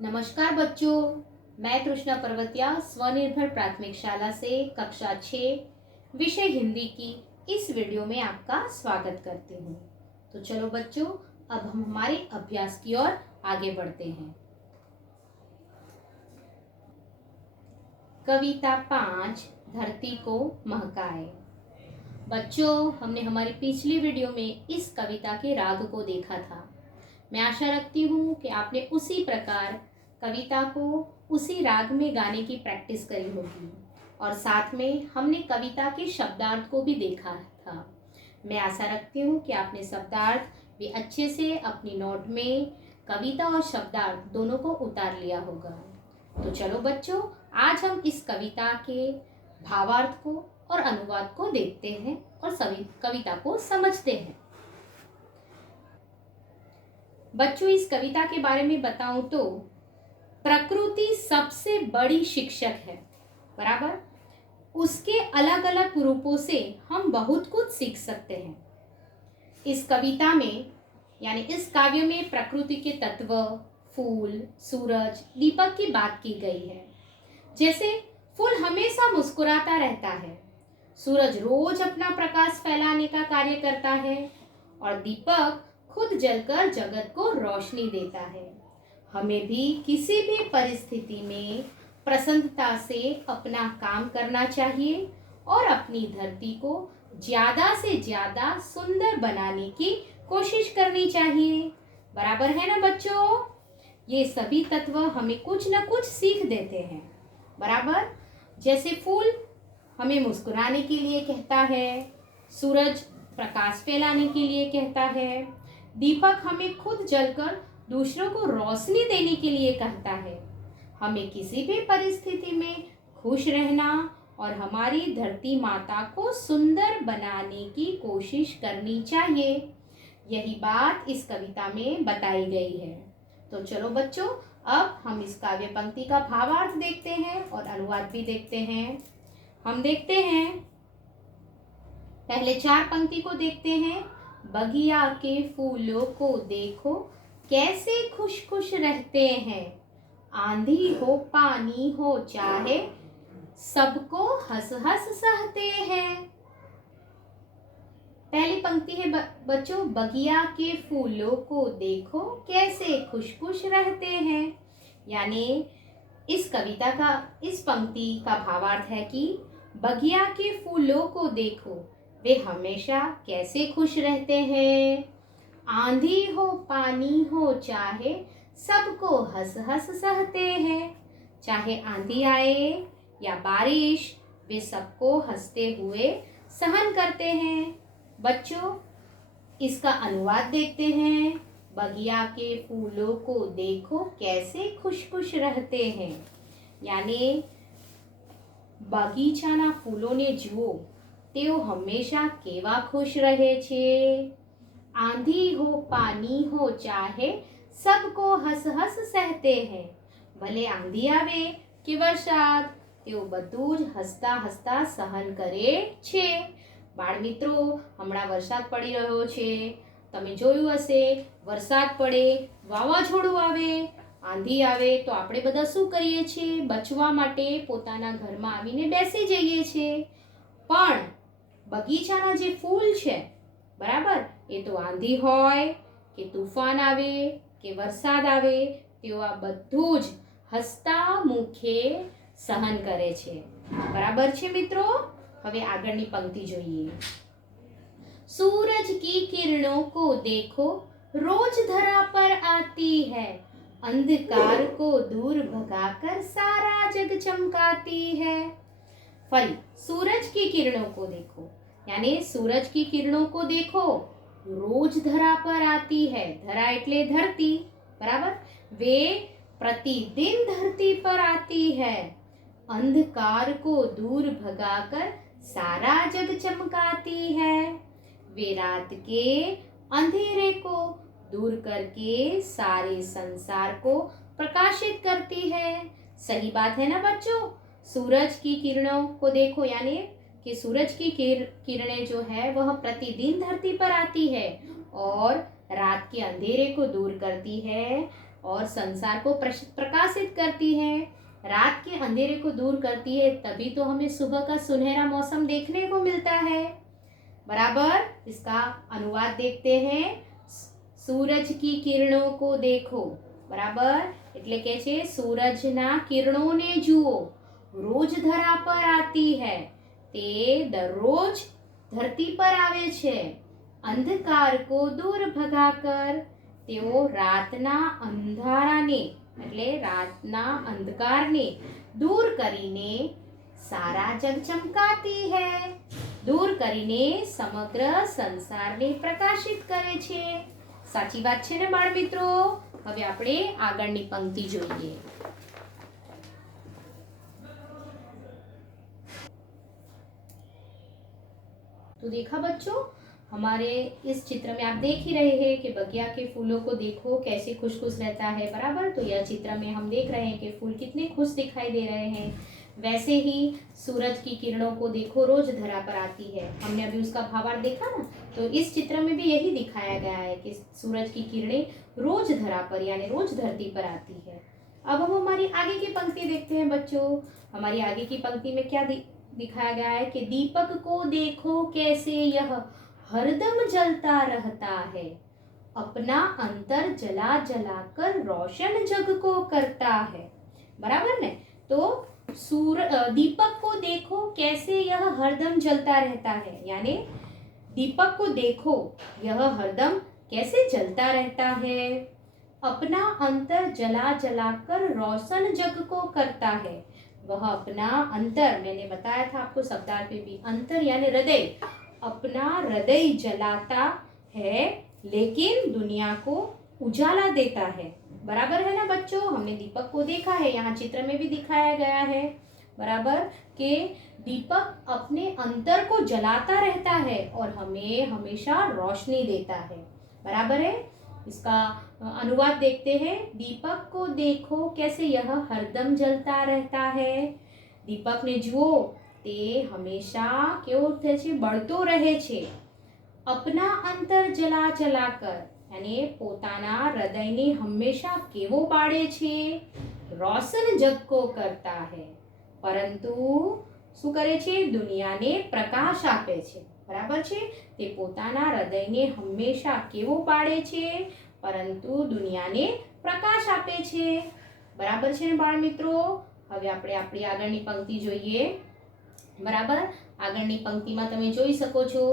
नमस्कार बच्चों, मैं कृष्णा पर्वतिया स्वनिर्भर प्राथमिक शाला से कक्षा 6 विषय हिंदी की इस वीडियो में आपका स्वागत करती हूँ। तो चलो बच्चों, अब हम हमारे अभ्यास की ओर आगे बढ़ते हैं। कविता 5 धरती को महकाए। बच्चों, हमने हमारी पिछली वीडियो में इस कविता के राग को देखा था। मैं आशा रखती हूँ कि आपने उसी प्रकार कविता को उसी राग में गाने की प्रैक्टिस करी होगी और साथ में हमने कविता के शब्दार्थ को भी देखा था। मैं आशा रखती हूँ कि आपने शब्दार्थ भी अच्छे से अपनी नोट में कविता और शब्दार्थ दोनों को उतार लिया होगा। तो चलो बच्चों, आज हम इस कविता के भावार्थ को और अनुवाद को देखते हैं और सभी कविता को समझते हैं। बच्चों, इस कविता के बारे में बताऊं तो प्रकृति सबसे बड़ी शिक्षक है, बराबर। उसके अलग अलग रूपों से हम बहुत कुछ सीख सकते हैं। इस कविता में यानी इस काव्य में प्रकृति के तत्व, फूल, सूरज, दीपक की बात की गई है। जैसे फूल हमेशा मुस्कुराता रहता है, सूरज रोज अपना प्रकाश फैलाने का कार्य करता है और दीपक खुद जलकर जगत को रोशनी देता है। हमें भी किसी भी परिस्थिति में प्रसन्नता से अपना काम करना चाहिए और अपनी धरती को ज्यादा से ज्यादा सुंदर बनाने की कोशिश करनी चाहिए। बराबर है ना बच्चों? ये सभी तत्व हमें कुछ न कुछ सीख देते हैं, बराबर। जैसे फूल हमें मुस्कुराने के लिए कहता है, सूरज प्रकाश फैलाने के लिए कहता है, दीपक हमें खुद जलकर दूसरों को रोशनी देने के लिए कहता है। हमें किसी भी परिस्थिति में खुश रहना और हमारी धरती माता को सुंदर बनाने की कोशिश करनी चाहिए। यही बात इस कविता में बताई गई है। तो चलो बच्चों, अब हम इस काव्य पंक्ति का भावार्थ देखते हैं और अनुवाद भी देखते हैं। हम देखते हैं, पहले 4 पंक्ति को देखते हैं। बगिया के फूलों को देखो कैसे खुश खुश रहते हैं, आंधी हो पानी हो चाहे सबको हंस हंस सहते हैं। पहली पंक्ति है बच्चों, बगिया के फूलों को देखो कैसे खुश खुश रहते हैं। यानी इस कविता का, इस पंक्ति का भावार्थ है कि बगिया के फूलों को देखो, वे हमेशा कैसे खुश रहते हैं। आंधी हो पानी हो चाहे सबको हंस हंस सहते हैं। चाहे आंधी आए या बारिश, वे सबको हंसते हुए सहन करते हैं। बच्चों, इसका अनुवाद देखते हैं। बगिया के फूलों को देखो कैसे खुश खुश रहते हैं। यानी બગીચાના ફૂલોને જુઓ, તેઓ હંમેશા કેવા ખુશ રહે છે। आंधी हो पानी हो चाहे सबको हंस हंस सहते हैं। भले आंधी આવે કે વરસાદ, તેઓ બધું જ હસતા હસતા સહન કરે છે। બાળ મિત્રો, હમણાં વરસાદ પડી રહ્યો છે। તમે જોયું હશે, વરસાદ પડે, વાવાઝોડું આવે, આંધી આવે તો આપણે બધા શું કરીએ છીએ? બચવા માટે પોતાના ઘરમાં આવીને બેસી જઈએ છીએ। પણ બગીચાના જે ફૂલ છે, બરાબર, એ તો આંધી હોય કે તુફાન આવે કે વરસાદ આવે, તેઓ આ બધું જ હસતા મુખે સહન કરે છે। બરાબર છે મિત્રો? હવે આગળની પંક્તિ જોઈએ। सूरज की किरणों को देखो रोज धरा पर आती है, अंधकार को दूर भगाकर सारा जग चमकाती है। फल, सूरज की किरणों को देखो, यानी सूरज की किरणों को देखो, रोज धरा पर आती है। धरा એટલે धरती, बराबर। वे प्रतिदिन धरती पर आती है। अंधकार को दूर भगाकर सारा जग चमकाती है। वे रात के अंधेरे को दूर करके सारे संसार को प्रकाशित करती है। सही बात है ना बच्चों? सूरज की किरणों को देखो, यानी कि सूरज की किरणें जो है वह प्रतिदिन धरती पर आती है और रात के अंधेरे को दूर करती है और संसार को प्रकाशित करती है, रात के अंधेरे को दूर करती है, तभी तो हमें सुबह का सुनहरा मौसम देखने को मिलता है। बराबर। इसका अनुवाद देखते हैं। सूरज की किरणों को देखो। बराबर, એટલે કે છે સૂરજના કિરણોને જુઓ, રોજ ધરા પર આતી है, તે દરરોજ ધરતી પર આવે છે। અંધકાર को दूर ભગાકર, તેઓ રાતના અંધારાને એટલે રાતના અંધકારને दूर કરીને સારા જગ ચમકાતી है, दूर કરીને સમગ્ર સંસારને પ્રકાશિત કરે છે। સાચી વાત છે ને બાળ મિત્રો? હવે આપણે આગળની પંક્તિ જોઈએ। तो देखा बच्चों, हमारे इस चित्र में आप देख ही रहे हैं कि बगिया के फूलों को देखो कैसे खुश खुश रहता है। बराबर। तो यह चित्र में हम देख रहे हैं कि फूल कितने खुश दिखाई दे रहे हैं। वैसे ही सूरज की किरणों को देखो, रोज धरा पर आती है। हमने अभी उसका भावार्थ देखा ना, तो इस चित्र में भी यही दिखाया गया है कि सूरज की किरणें रोज धरा पर यानी रोज धरती पर आती है। अब हम हमारी आगे की पंक्ति देखते हैं बच्चों। हमारी आगे की पंक्ति में क्या दिखाया गया है कि दीपक को देखो कैसे यह हरदम जलता रहता है, अपना अंतर जला जला कर रोशन जग को करता है। बराबर ने? तो दीपक को देखो कैसे यह हरदम जलता रहता है, यानी दीपक को देखो यह हरदम कैसे जलता रहता है, अपना अंतर जला जला कर रोशन जग को करता है। वह अपना अंतर, मैंने बताया था आपको शब्दार्थ में भी, अंतर यानी हृदय, अपना हृदय जलाता है लेकिन दुनिया को उजाला देता है। बराबर है ना बच्चों? हमने दीपक को देखा है, यहाँ चित्र में भी दिखाया गया है। बराबर कि दीपक अपने अंतर को जलाता रहता है और हमें हमेशा रोशनी देता है। बराबर है। इसका अनुवाद देखते हैं। दीपक को देखो कैसे यह हरदम जलता रहता है, दीपक ने जुओ તે હંમેશા કેવો થાય છે? બળતો રહે છે। अपना अंतर जला जला कर यानी પોતાના હૃદયને હંમેશા કેવો બાળે છે? રોશન જગ को करता है, પરંતુ શું કરે છે? દુનિયાને પ્રકાશ આપે છે। બરાબર છે? તે પોતાના હૃદયને હંમેશા કેવો બાળે છે? પરંતુ દુનિયાને પ્રકાશ આપે છે। બરાબર છે ને બાળ મિત્રો? હવે આપણે આપણી આગળની પંક્તિ જોઈએ। बराबर। આગળની પંક્તિમાં તમે જોઈ શકો છો,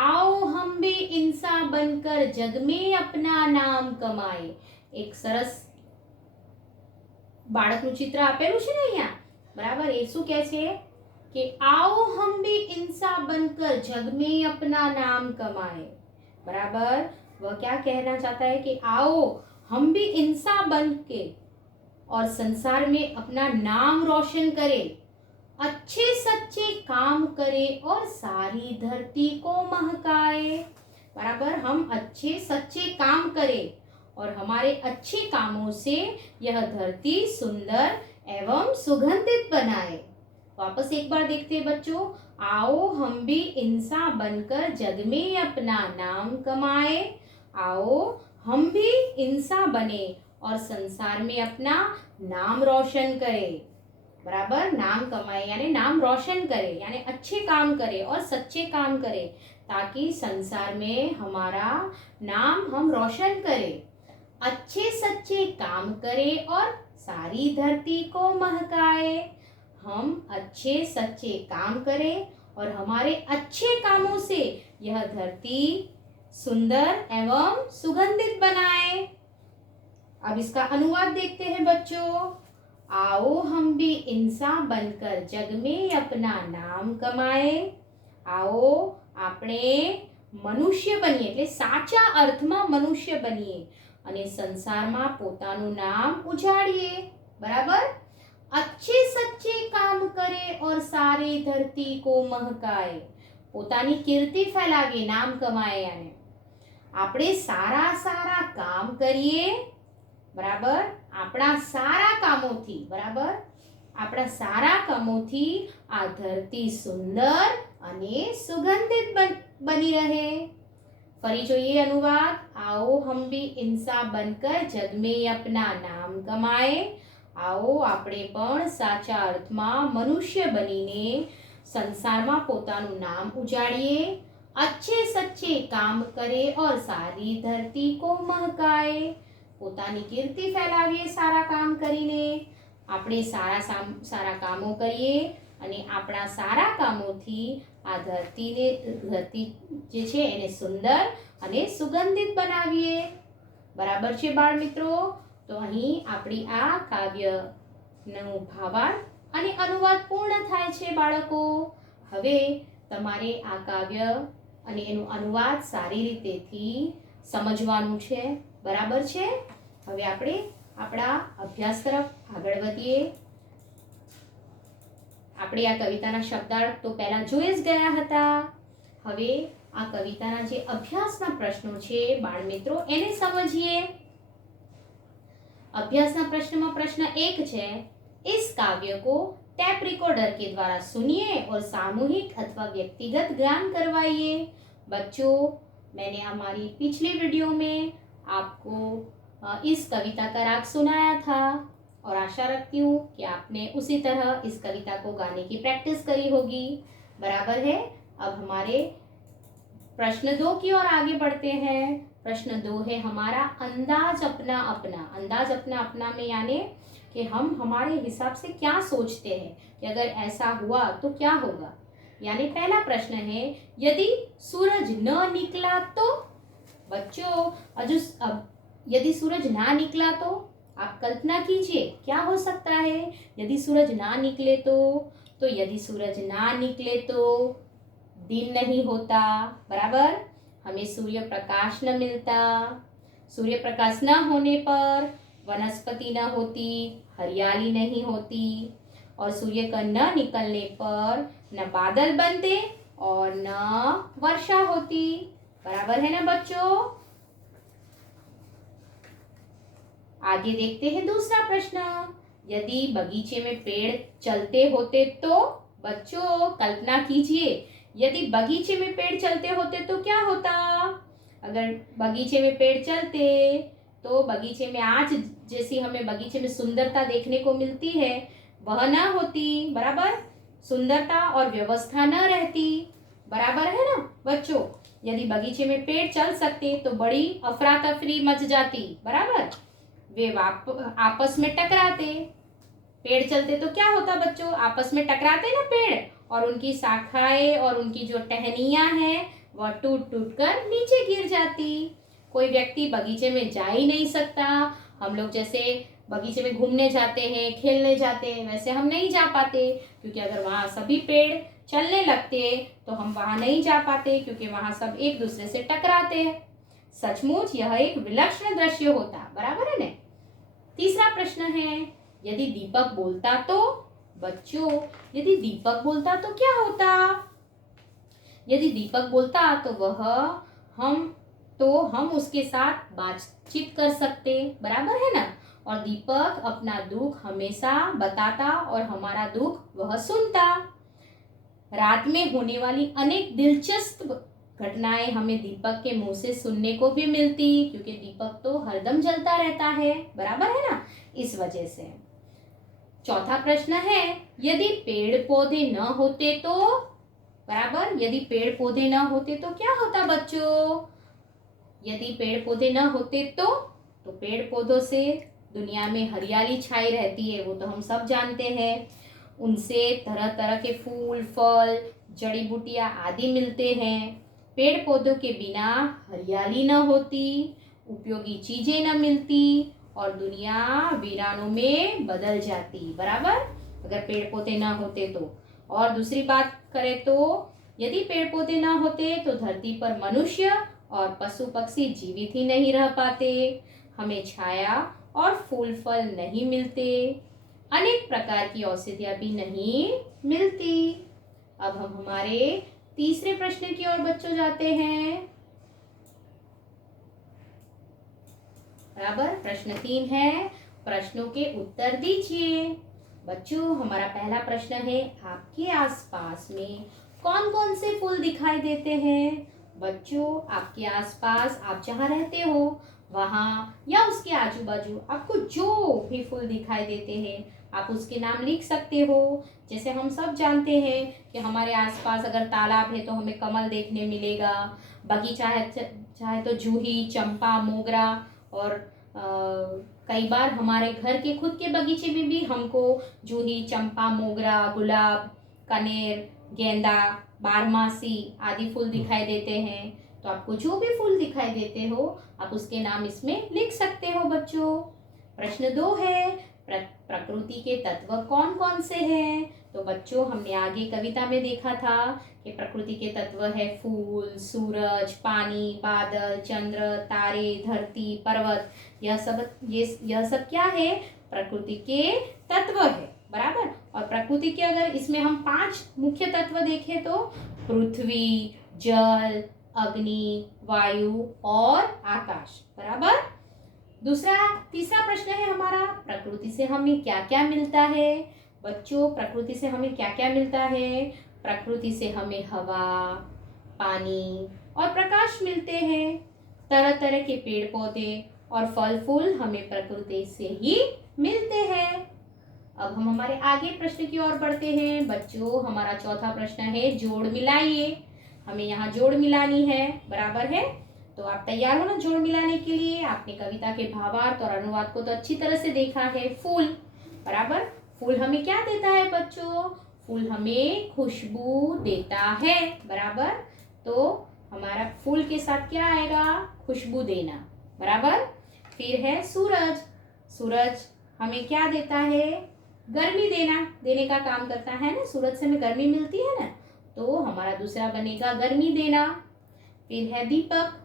आओ हम भी इंसान बनकर जग में अपना नाम कमाए। એક સરસ બાળકનું ચિત્ર આપેલું છે ને અહીંયા। બરાબર। એ શું કહે છે કે आओ हम भी इंसान बनकर जग में अपना नाम कमाए। बराबर। वह क्या कहना चाहता है कि आओ हम भी इंसान बन के और संसार में अपना नाम रोशन करें, अच्छे सच्चे काम करे और सारी धरती को महकाए। बराबर। हम अच्छे सच्चे काम करें और हमारे अच्छे कामों से यह धरती सुंदर एवं सुगंधित बनाए। वापस एक बार देखते हैं बच्चों। आओ हम भी इंसान बनकर जग में अपना नाम कमाए। आओ हम भी इंसान बने और संसार में अपना नाम रोशन करें। बराबर। नाम कमाए यानी नाम रोशन करे, यानी अच्छे काम करे और सच्चे काम करे, ताकि संसार में हमारा नाम हम रोशन करें, अच्छे सच्चे काम करे और सारी धरती को महकाए। हम अच्छे सच्चे काम करें और हमारे अच्छे कामों से यह धरती सुंदर एवं सुगंधित बनाए। अब इसका अनुवाद देखते हैं बच्चों। आओ हम भी इंसान बनकर जग में अपना नाम कमाए। आओ આપણે મનુષ્ય બનીએ, એટલે સાચા અર્થમાં મનુષ્ય બનીએ અને સંસારમાં પોતાનું નામ ઉજાળીએ। બરાબર। अच्छे सच्चे काम करे और सारी धरती को महकाए। પોતાની કીર્તિ ફેલાવીએ, નામ કમાએ यानी આપણે સારા સારા કામ કરીએ। बराबर। આપણા સારા કામોથી, બરાબર, આપણા સારા કામોથી આ ધરતી સુંદર અને સુગંધિત બની રહે। ફરી જોઈએ અનુવાદ। आओ हम भी इंसान बनकर जग में अपना नाम कमाए। आओ આપણે પણ સાચા અર્થમાં મનુષ્ય બનીને સંસારમાં પોતાનું નામ ઉજાડીએ। अच्छे सच्चे काम करे और सारी धरती को महकाए। પોતાની કીર્તિ ફેલાવીએ સારા કામ કરીને। આપણે સારા કામો કરીએ અને આપણા સારા કામોથી આ ધરતી જે છે એને સુંદર અને સુગંધિત બનાવીએ। બરાબર છે બાળ મિત્રો? તો અહીં આપણી આ કાવ્યનું ભાવાર્થ અને અનુવાદ પૂર્ણ થાય છે બાળકો। હવે તમારે આ કાવ્ય અને એનું અનુવાદ સારી રીતેથી સમજવાનું છે। બરાબર છે? હવે આપણે આપણા અભ્યાસ તરફ આગળ વધીએ। આપણે આ કવિતાના શબ્દાર્થ તો પહેલા જોઈ જ ગયા હતા। હવે આ કવિતાના જે અભ્યાસના પ્રશ્નો છે બાળ મિત્રો એને સમજીએ। अभ्यासना प्रश्न में प्रश्न 1 है, इस काव्य को टैप रिकॉर्डर के द्वारा सुनिए और सामूहिक अथवा व्यक्तिगत गान करवाइए। बच्चों, मैंने हमारी पिछली वीडियो में आपको इस कविता का राग सुनाया था और आशा रखती हूँ कि आपने उसी तरह इस कविता को गाने की प्रैक्टिस करी होगी। बराबर है? अब हमारे प्रश्न 2 की ओर आगे बढ़ते हैं। प्रश्न 2 है हमारा अंदाज अपना अपना। अंदाज अपना अपना में यानी कि हम हमारे हिसाब से क्या सोचते हैं कि अगर ऐसा हुआ तो क्या होगा। यानी पहला प्रश्न है, यदि सूरज न निकला तो? बच्चों, अब यदि सूरज ना निकला तो आप कल्पना कीजिए क्या हो सकता है। यदि सूरज ना निकले तो यदि सूरज ना निकले तो दिन नहीं होता। बराबर? हमें सूर्य प्रकाश न मिलता। सूर्य प्रकाश न होने पर वनस्पति न होती, हरियाली नहीं होती, और सूर्य का न निकलने पर न बादल बनते और न वर्षा होती। बराबर है ना बच्चों? आगे देखते हैं दूसरा प्रश्न। यदि बगीचे में पेड़ चलते होते तो? बच्चों, कल्पना कीजिए, यदि बगीचे में पेड़ चलते होते तो क्या होता। अगर बगीचे में पेड़ चलते तो बगीचे में आज जैसी हमें बगीचे में सुंदरता देखने को मिलती है वह ना होती। बराबर? सुंदरता और व्यवस्था न रहती। बराबर है ना बच्चों? यदि बगीचे में पेड़ चल सकते तो बड़ी अफरा तफरी मच जाती। बराबर? वे आपस में टकराते। पेड़ चलते तो क्या होता बच्चों? आपस में टकराते ना पेड़, और उनकी शाखाएं और उनकी जो टहनियां हैं वह टूट टूट कर नीचे गिर जाती। कोई व्यक्ति बगीचे में जा ही नहीं सकता। हम लोग जैसे बगीचे में घूमने जाते हैं, खेलने जाते हैं, वैसे हम नहीं जा पाते, क्योंकि अगर वहाँ सभी पेड़ चलने लगते तो हम वहाँ नहीं जा पाते, क्योंकि वहाँ सब एक दूसरे से टकराते हैं। सचमुच यह एक विलक्षण दृश्य होता। बराबर है ना? तीसरा प्रश्न है, यदि दीपक बोलता तो? बच्चों, यदि दीपक बोलता तो क्या होता। यदि दीपक बोलता तो हम उसके साथ बातचीत कर सकते। बराबर है ना? और दीपक अपना दुख हमेशा बताता और हमारा दुख वह सुनता। रात में होने वाली अनेक दिलचस्प घटनाएं हमें दीपक के मुंह से सुनने को भी मिलती, क्योंकि दीपक तो हरदम जलता रहता है। बराबर है ना? इस वजह से। चौथा प्रश्न है, यदि पेड़ पौधे न होते तो? बराबर? यदि पेड़ पौधे न होते तो क्या होता बच्चों? यदि पेड़ पौधे न होते तो पेड़ पौधों से दुनिया में हरियाली छाई रहती है, वो तो हम सब जानते हैं। उनसे तरह तरह के फूल, फल, जड़ी बूटियां आदि मिलते हैं। पेड़ पौधों के बिना हरियाली न होती, उपयोगी चीजें न मिलती और दुनिया वीरानों में बदल जाती। बराबर? अगर पेड़ पौधे न होते तो। और दूसरी बात करें तो यदि पेड़ पौधे न होते तो धरती पर मनुष्य और पशु पक्षी जीवित ही नहीं रह पाते। हमें छाया और फूल फल नहीं मिलते। अनेक प्रकार की औषधियां भी नहीं मिलती। अब हम हमारे तीसरे प्रश्न की ओर बच्चों जाते हैं। बराबर? प्रश्न 3 है, प्रश्नों के उत्तर दीजिए। बच्चों, हमारा पहला प्रश्न है, आपके आसपास में कौन कौन से फूल दिखाई देते हैं। बच्चों आपके आसपास आप जहाँ रहते हो वहाँ या उसके आजू बाजू आपको जो भी फूल दिखाई देते हैं आप उसके नाम लिख सकते हो। जैसे हम सब जानते हैं कि हमारे आसपास अगर तालाब है तो हमें कमल देखने मिलेगा, बगीचा है चाहे तो जूही, चंपा, मोगरा, और कई बार हमारे घर के खुद के बगीचे में भी हमको जूही, चंपा, मोगरा, गुलाब, कनेर, गेंदा, बारहमासी आदि फूल दिखाई देते हैं। तो आपको जो भी फूल दिखाई देते हो आप उसके नाम इसमें लिख सकते हो बच्चों। प्रश्न 2 है, प्रकृति के तत्व कौन कौन से हैं? तो बच्चों हमने आगे कविता में देखा था कि प्रकृति के तत्व है फूल, सूरज, पानी, बादल, चंद्र, तारे, धरती, पर्वत। यह सब क्या है? प्रकृति के तत्व है, बराबर। और प्रकृति के अगर इसमें हम 5 मुख्य तत्व देखें तो पृथ्वी, जल, अग्नि, वायु और आकाश, बराबर। तीसरा प्रश्न है हमारा, प्रकृति से हमें क्या क्या मिलता है? बच्चों प्रकृति से हमें क्या क्या मिलता है? प्रकृति से हमें हवा, पानी और प्रकाश मिलते हैं। तरह तरह के पेड़ पौधे और फल फूल हमें प्रकृति से ही मिलते हैं। अब हम हमारे आगे प्रश्न की ओर बढ़ते हैं। बच्चों हमारा चौथा प्रश्न है जोड़ मिलाइए। हमें यहाँ जोड़ मिलानी है, बराबर है। तो आप तैयार हो ना जोड़ मिलाने के लिए? आपने कविता के भावार्थ और अनुवाद को तो अच्छी तरह से देखा है। फूल, बराबर। फूल हमें क्या देता है बच्चों? फूल हमें खुशबू देता है, बराबर। तो हमारा फूल के साथ क्या आएगा? खुशबू देना, बराबर। फिर है सूरज। सूरज हमें क्या देता है? गर्मी देने का काम करता है ना। सूरज से हमें गर्मी मिलती है ना, तो हमारा दूसरा बनेगा गर्मी देना। फिर है दीपक।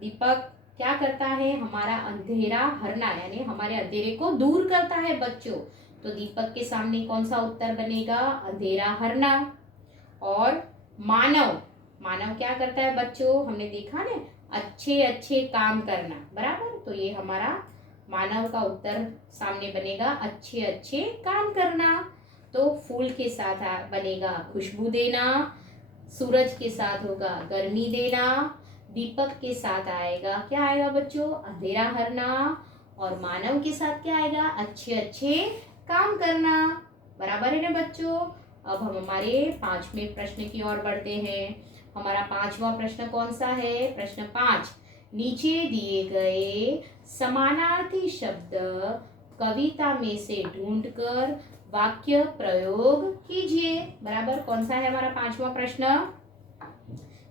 दीपक क्या करता है? हमारा अंधेरा हरना, यानी हमारे अंधेरे को दूर करता है बच्चों। तो दीपक के सामने कौन सा उत्तर बनेगा? अंधेरा हरना। और मानव, मानव क्या करता है बच्चों? हमने देखा ना, अच्छे अच्छे काम करना, बराबर। तो ये हमारा मानव का उत्तर सामने बनेगा अच्छे अच्छे काम करना। तो फूल के साथ बनेगा खुशबू देना, सूरज के साथ होगा गर्मी देना, दीपक के साथ आएगा क्या आएगा बच्चों? अंधेरा हरना। और मानव के साथ क्या आएगा? अच्छे अच्छे काम करना, बराबर है ना बच्चों। अब हम हमारे 5वें प्रश्न की ओर बढ़ते हैं। हमारा 5वां प्रश्न कौन सा है? प्रश्न 5, नीचे दिए गए समानार्थी शब्द कविता में से ढूंढकर वाक्य प्रयोग कीजिए, बराबर। कौन सा है हमारा 5वां प्रश्न?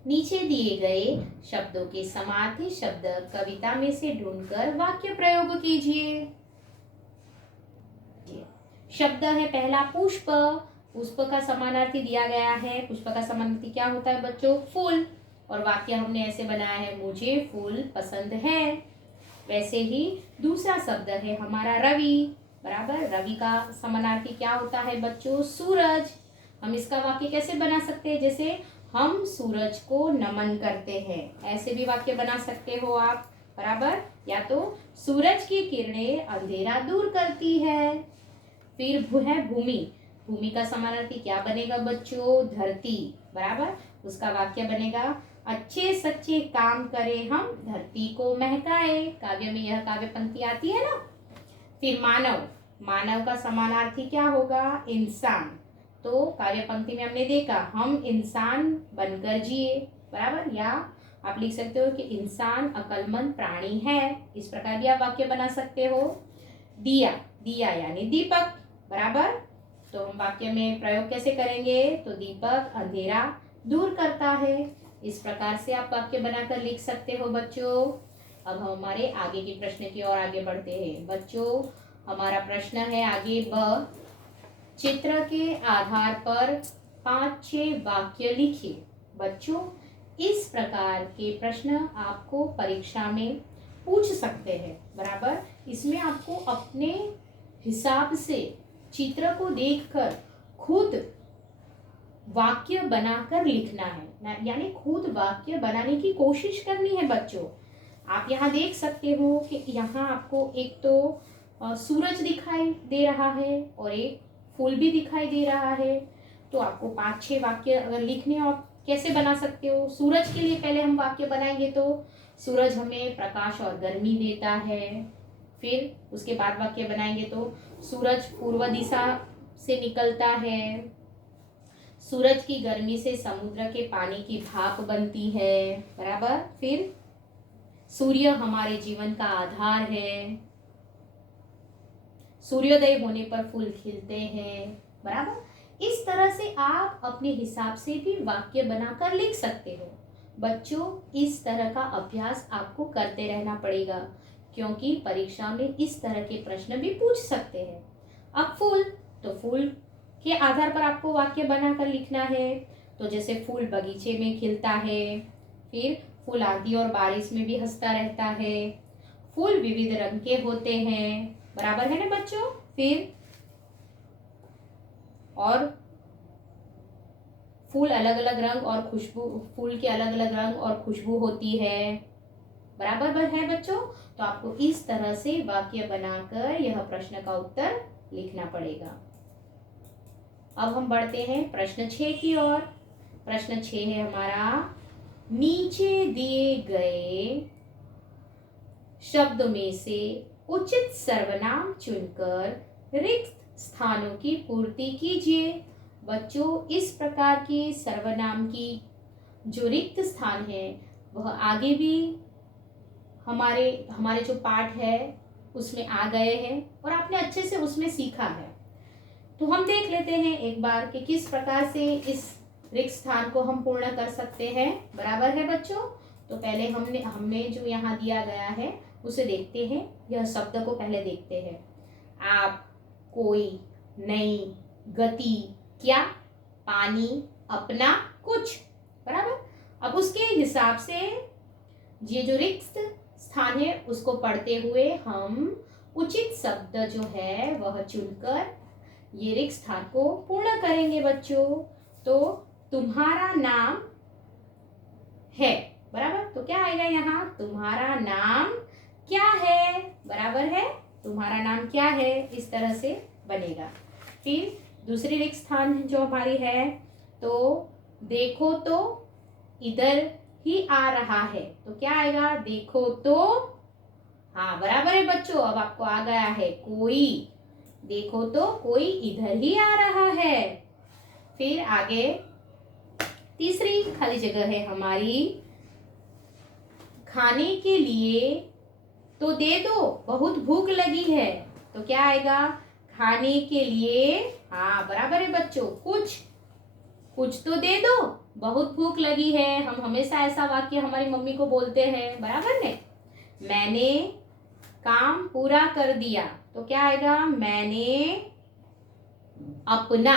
नीचे दिए गए शब्दों के समानार्थी शब्द कविता में से ढूंढकर वाक्य प्रयोग कीजिए। शब्द है पहला पुष्प। पुष्प का समानार्थी दिया गया है। पुष्प का समानार्थी क्या होता है बच्चों? फूल। और वाक्य हमने ऐसे बनाया है, मुझे फूल पसंद है। वैसे ही दूसरा शब्द है हमारा रवि, बराबर। रवि का समानार्थी क्या होता है बच्चों? सूरज। हम इसका वाक्य कैसे बना सकते हैं? जैसे हम सूरज को नमन करते हैं, ऐसे भी वाक्य बना सकते हो आप, बराबर। या तो सूरज की किरणें अंधेरा दूर करती है। फिर है भूमि। भूमि का समानार्थी क्या बनेगा बच्चों? धरती, बराबर। उसका वाक्य बनेगा अच्छे सच्चे काम करें हम, धरती को महकाए। काव्य में यह काव्य पंक्ति आती है ना। फिर मानव। मानव का समानार्थी क्या होगा? इंसान। तो काव्य पंक्ति में हमने देखा हम इंसान बनकर जिए, बराबर। या आप लिख सकते हो कि इंसान अक्लमंद प्राणी है। इस प्रकार भी आप वाक्य बना सकते हो। दिया, दिया यानी दीपक, बराबर। तो हम वाक्य में प्रयोग कैसे करेंगे? तो दीपक अंधेरा दूर करता है। इस प्रकार से आप वाक्य बनाकर लिख सकते हो बच्चों। अब हम हमारे आगे के प्रश्न की ओर आगे बढ़ते हैं। बच्चों हमारा प्रश्न है आगे ब, चित्र के आधार पर 5-6 वाक्य लिखिए। बच्चों इस प्रकार के प्रश्न आपको परीक्षा में पूछ सकते हैं, बराबर। इसमें आपको अपने हिसाब से चित्र को देखकर खुद वाक्य बनाकर लिखना है, यानी खुद वाक्य बनाने की कोशिश करनी है बच्चों। आप यहाँ देख सकते हो कि यहाँ आपको एक तो सूरज दिखाई दे रहा है और एक फूल भी दिखाई दे रहा है। तो आपको 5-6 वाक्य अगर लिखने हो कैसे बना सकते हो? सूरज के लिए पहले हम वाक्य बनाएंगे तो सूरज हमें प्रकाश और गर्मी देता है। फिर उसके बाद वाक्य बनाएंगे तो सूरज पूर्व दिशा से निकलता है। सूरज की गर्मी से समुद्र के पानी की भाप बनती है। बराबर। फिर सूर्य हमारे जीवन का आधार है। सूर्योदय होने पर फूल खिलते हैं। बराबर। इस तरह से आप अपने हिसाब से भी वाक्य बनाकर लिख सकते हो। बच्चों, इस तरह का अभ्यास आपको करते रहना पड़ेगा, क्योंकि परीक्षा में इस तरह के प्रश्न भी पूछ सकते हैं। अब फूल, तो फूल के आधार पर आपको वाक्य बनाकर लिखना है। तो जैसे फूल बगीचे में खिलता है। फिर फूल आंधी और बारिश में भी हंसता रहता है। फूल विविध रंग के होते हैं। बराबर है ना बच्चों? फिर और फूल अलग अलग रंग और खुशबू, फूल के अलग अलग रंग और खुशबू होती है। बराबर है बच्चों? तो आपको इस तरह से वाक्य बनाकर यह प्रश्न का उत्तर लिखना पड़ेगा। अब हम बढ़ते हैं प्रश्न 6 की ओर। प्रश्न 6 है हमारा, नीचे दिए गए शब्दों में से उचित सर्वनाम चुनकर रिक्त स्थानों की पूर्ति कीजिए। बच्चों, इस प्रकार के सर्वनाम की जो रिक्त स्थान है वह आगे भी हमारे जो पाठ है उसमें आ गए हैं और आपने अच्छे से उसमें सीखा है। तो हम देख लेते हैं एक बार कि किस प्रकार से इस रिक्त स्थान को हम पूर्ण कर सकते हैं। बराबर है बच्चों? तो पहले हमने जो यहाँ दिया गया है उसे देखते हैं। यह शब्द को पहले देखते हैं। आप, कोई, नई, गति, क्या, पानी, अपना, कुछ। बराबर। अब उसके हिसाब से ये जो रिक्त स्थान है उसको पढ़ते हुए हम उचित शब्द जो है वह चुनकर ये रिक्त स्थान को पूर्ण करेंगे बच्चों। तो तुम्हारा नाम है। बराबर। तो क्या आएगा यहाँ? तुम्हारा नाम क्या है? बराबर है। तुम्हारा नाम क्या है? इस तरह से बनेगा। फिर दूसरी रिक्त स्थान जो हमारी है, तो देखो तो इधर ही आ रहा है। तो क्या आएगा? देखो तो, हाँ बराबर है बच्चों। अब आपको आ गया है कोई। देखो तो कोई इधर ही आ रहा है। फिर आगे तीसरी खाली जगह है हमारी, खाने के लिए तो दे दो, बहुत भूख लगी है। तो क्या आएगा? खाने के लिए, हाँ बराबर है बच्चों, कुछ तो दे दो, बहुत भूख लगी है। हम हमेशा ऐसा वाक्य हमारी मम्मी को बोलते हैं। बराबर है। मैंने काम पूरा कर दिया। तो क्या आएगा? मैंने अपना,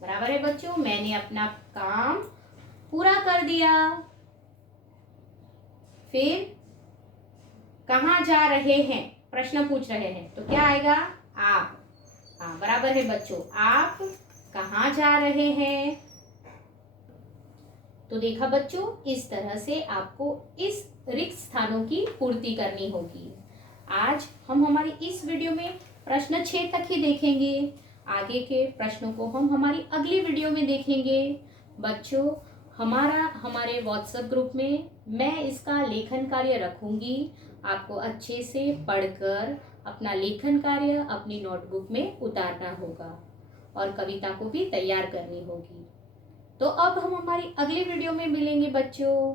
बराबर है बच्चों, मैंने अपना काम पूरा कर दिया। फिर कहाँ जा रहे हैं? प्रश्न पूछ रहे हैं। तो क्या आएगा? आप, हाँ बराबर है बच्चों, आप कहाँ जा रहे हैं? तो देखा बच्चों, इस तरह से आपको इस रिक्त स्थानों की पूर्ति करनी होगी। आज हम हमारी इस वीडियो में प्रश्न 6 तक ही देखेंगे। आगे के प्रश्नों को हम हमारी अगली वीडियो में देखेंगे। बच्चों, हमारे व्हाट्सएप ग्रुप में मैं इसका लेखन कार्य रखूंगी। आपको अच्छे से पढ़कर अपना लेखन कार्य अपनी नोटबुक में उतारना होगा और कविता को भी तैयार करनी होगी। तो अब हम हमारी अगली वीडियो में मिलेंगे बच्चों।